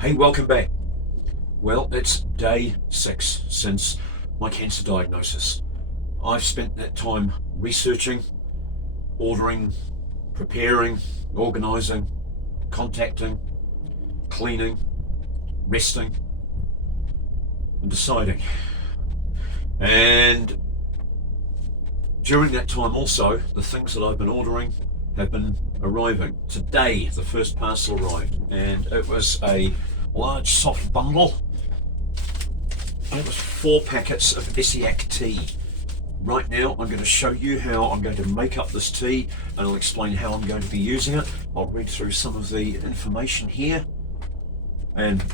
Hey, welcome back. Well, it's day 6 since my cancer diagnosis. I've spent that time researching, ordering, preparing, organising, contacting, cleaning, resting, and deciding. And during that time also, the things that I've been ordering have been arriving. Today, the first parcel arrived, and it was a large soft bundle. And it was 4 packets of Essiac Tea. Right now, I'm going to show you how I'm going to make up this tea, and I'll explain how I'm going to be using it. I'll read through some of the information here and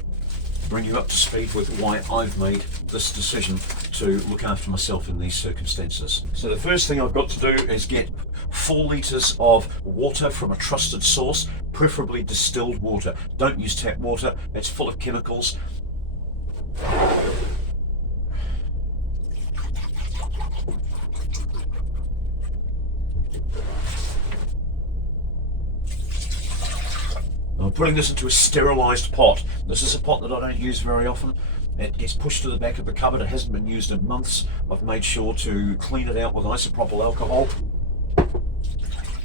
bring you up to speed with why I've made this decision to look after myself in these circumstances. So the first thing I've got to do is get 4 litres of water from a trusted source, preferably distilled water. Don't use tap water, it's full of chemicals. I'm putting this into a sterilised pot. This is a pot that I don't use very often. It gets pushed to the back of the cupboard. It hasn't been used in months. I've made sure to clean it out with isopropyl alcohol,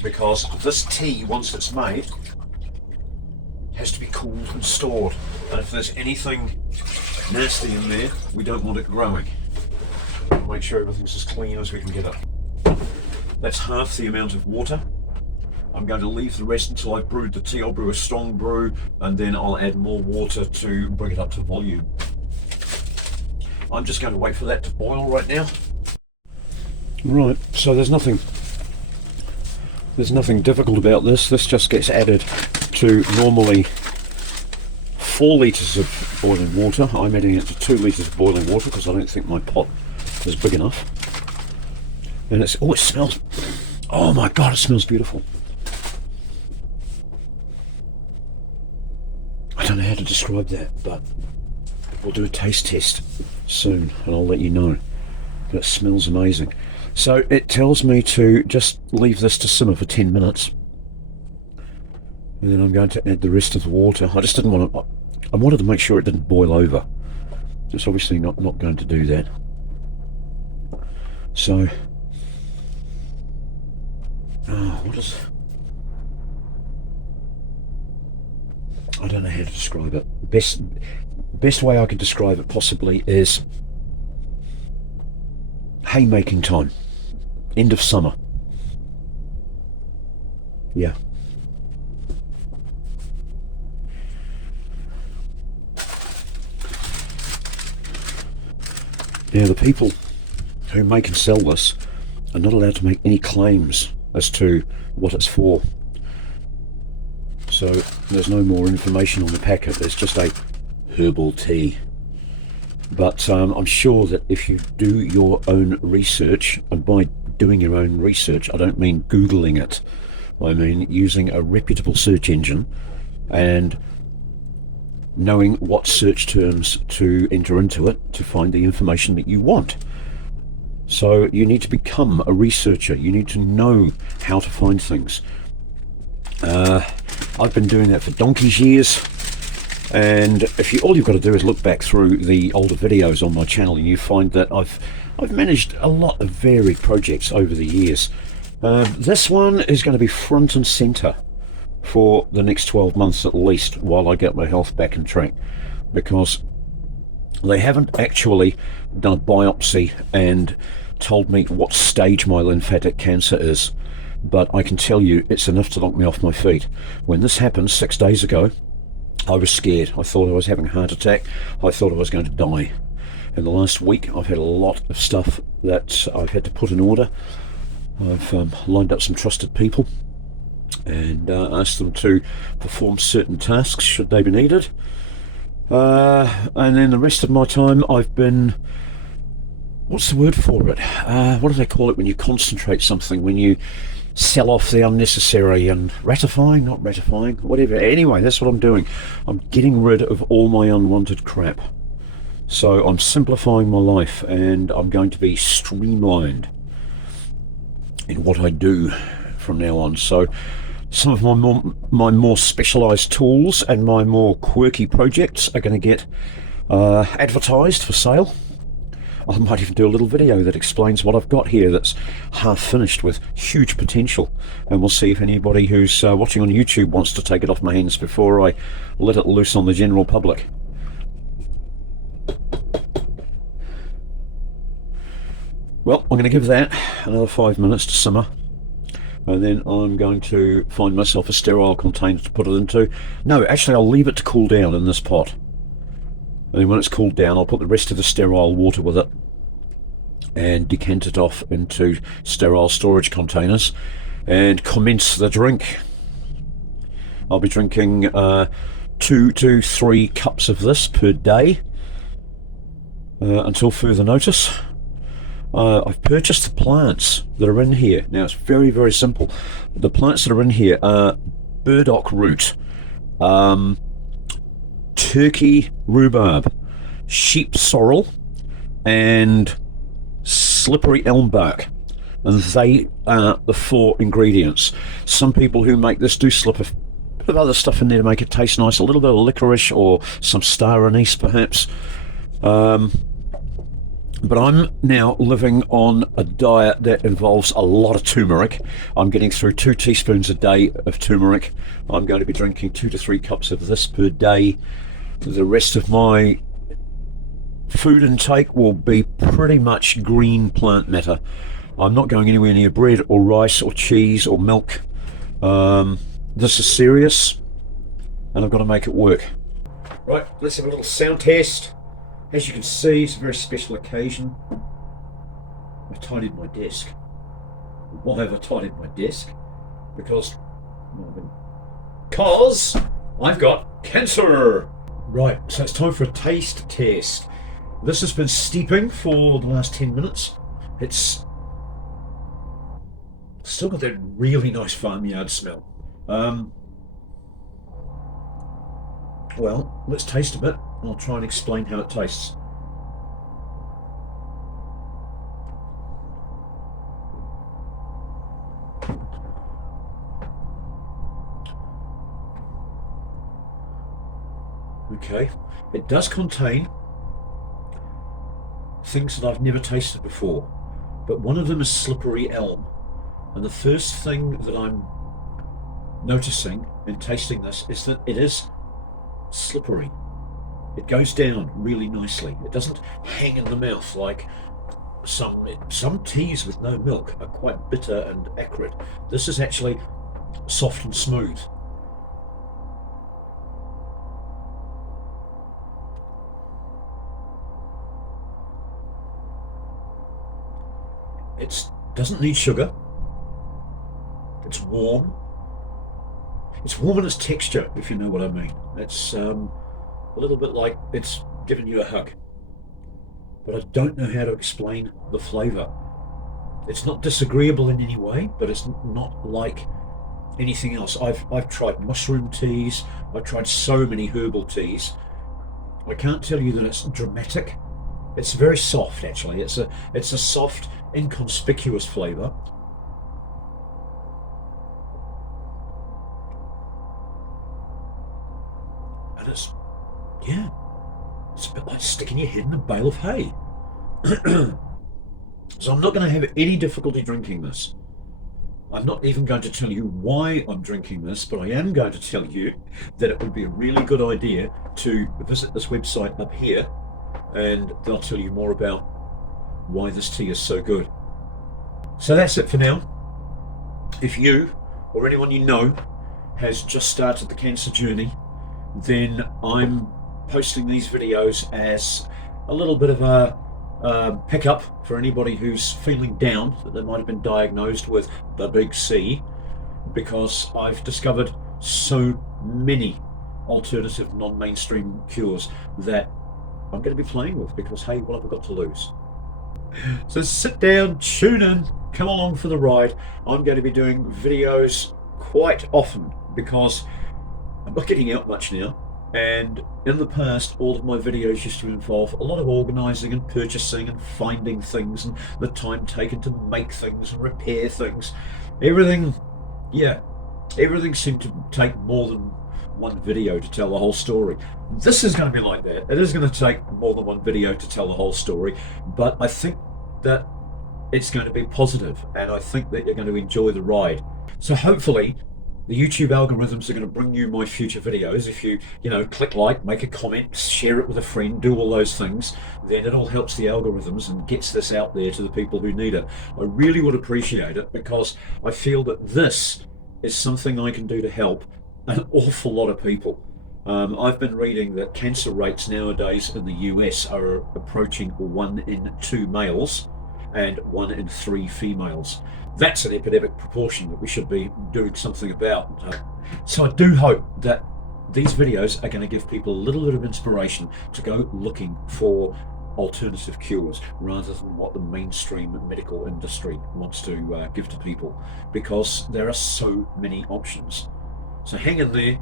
because this tea, once it's made, has to be cooled and stored. And if there's anything nasty in there, we don't want it growing. We'll make sure everything's as clean as we can get it. That's half the amount of water. I'm going to leave the rest until I've brewed the tea. I'll brew a strong brew, and then I'll add more water to bring it up to volume. I'm just going to wait for that to boil right now. Right, so there's nothing difficult about this. This just gets added to normally 4 litres of boiling water. I'm adding it to 2 litres of boiling water because I don't think my pot is big enough. And it smells, oh my god, it smells beautiful. I don't know how to describe that, but we'll do a taste test soon and I'll let you know. But it smells amazing. So it tells me to just leave this to simmer for 10 minutes. And then I'm going to add the rest of the water. I just didn't want to, I wanted to make sure it didn't boil over. It's obviously not going to do that. So, what is, I don't know how to describe it. Best way I could describe it possibly is haymaking time. End of summer. Yeah. Now the people who make and sell this are not allowed to make any claims as to what it's for. So there's no more information on the packet. There's just a herbal tea. But I'm sure that if you do your own research, and by doing your own research I don't mean Googling it, I mean using a reputable search engine and knowing what search terms to enter into it to find the information that you want. So you need to become a researcher. You need to know how to find things. I've been doing that for donkey's years, and all you've got to do is look back through the older videos on my channel and you find that I've managed a lot of varied projects over the years. This one is going to be front and center for the next 12 months at least, while I get my health back on track, because they haven't actually done a biopsy and told me what stage my lymphatic cancer is, but I can tell you it's enough to knock me off my feet. When this happened 6 days ago, I was scared. I thought I was having a heart attack. I thought I was going to die. In the last week I've had a lot of stuff that I've had to put in order. I've lined up some trusted people and asked them to perform certain tasks should they be needed. And then the rest of my time I've been, what's the word for it? What do they call it when you concentrate something, when you sell off the unnecessary and ratifying, not ratifying, whatever. Anyway, that's what I'm doing. I'm getting rid of all my unwanted crap. So I'm simplifying my life and I'm going to be streamlined in what I do from now on. So Some of my more specialised tools and my more quirky projects are going to get advertised for sale. I might even do a little video that explains what I've got here that's half finished with huge potential, and we'll see if anybody who's watching on YouTube wants to take it off my hands before I let it loose on the general public. Well, I'm going to give that another 5 minutes to simmer, and then I'm going to find myself a sterile container to put it into. No, actually I'll leave it to cool down in this pot. And then when it's cooled down, I'll put the rest of the sterile water with it and decant it off into sterile storage containers and commence the drink. I'll be drinking 2 to 3 cups of this per day until further notice. I've purchased the plants that are in here. Now it's very, very simple. The plants that are in here are Burdock Root, Turkey Rhubarb, sheep sorrel, and slippery elm bark, and they are the 4 ingredients. Some people who make this do slip a bit of other stuff in there to make it taste nice, a little bit of licorice or some star anise perhaps, but I'm now living on a diet that involves a lot of turmeric. I'm getting through 2 teaspoons a day of turmeric. I'm going to be drinking 2 to 3 cups of this per day. The rest of my food intake will be pretty much green plant matter. I'm not going anywhere near bread or rice or cheese or milk. This is serious, and I've got to make it work. Right, let's have a little sound test. As you can see, it's a very special occasion. I tidied my desk. Why have I tidied my desk? Because I've got cancer. Right, so it's time for a taste test. This has been steeping for the last 10 minutes. It's still got that really nice farmyard smell. Well, let's taste a bit. I'll try and explain how it tastes. Okay, it does contain things that I've never tasted before, but one of them is slippery elm, and the first thing that I'm noticing in tasting this is that it is slippery. It goes down really nicely. It doesn't hang in the mouth like some teas with no milk are quite bitter and acrid. This is actually soft and smooth. It doesn't need sugar. It's warm. It's warm in its texture, if you know what I mean. It's a little bit like it's giving you a hug. But I don't know how to explain the flavour. It's not disagreeable in any way, but it's not like anything else. I've tried mushroom teas. I've tried so many herbal teas. I can't tell you that it's dramatic. It's very soft, actually. It's a soft, inconspicuous flavour. And it's a bit like sticking your head in a bale of hay. So I'm not going to have any difficulty drinking this. I'm not even going to tell you why I'm drinking this, but I am going to tell you that it would be a really good idea to visit this website up here, and they'll tell you more about why this tea is so good. So that's it for now. If you or anyone you know has just started the cancer journey, then I'm posting these videos as a little bit of a pickup for anybody who's feeling down that they might have been diagnosed with the big C, because I've discovered so many alternative non-mainstream cures that I'm going to be playing with, because hey, what have I got to lose? So sit down, tune in, come along for the ride. I'm going to be doing videos quite often because I'm not getting out much now, and in the past all of my videos used to involve a lot of organising and purchasing and finding things and the time taken to make things and repair things. Everything, yeah, Everything seemed to take more than one video to tell the whole story. This is going to be like that. It is going to take more than one video to tell the whole story, but I think that it's going to be positive, and I think that you're going to enjoy the ride. So hopefully the YouTube algorithms are going to bring you my future videos. If you click like, make a comment, share it with a friend, do all those things, then it all helps the algorithms and gets this out there to the people who need it. I really would appreciate it, because I feel that this is something I can do to help an awful lot of people. I've been reading that cancer rates nowadays in the US are approaching 1 in 2 males and 1 in 3 females. That's an epidemic proportion that we should be doing something about. So I do hope that these videos are going to give people a little bit of inspiration to go looking for alternative cures rather than what the mainstream medical industry wants to give to people, because there are so many options. So hang in there.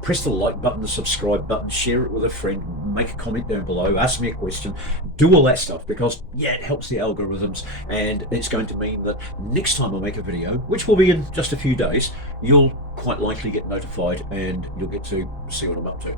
Press the like button, the subscribe button, share it with a friend, make a comment down below, ask me a question, do all that stuff, because it helps the algorithms, and it's going to mean that next time I make a video, which will be in just a few days, you'll quite likely get notified and you'll get to see what I'm up to.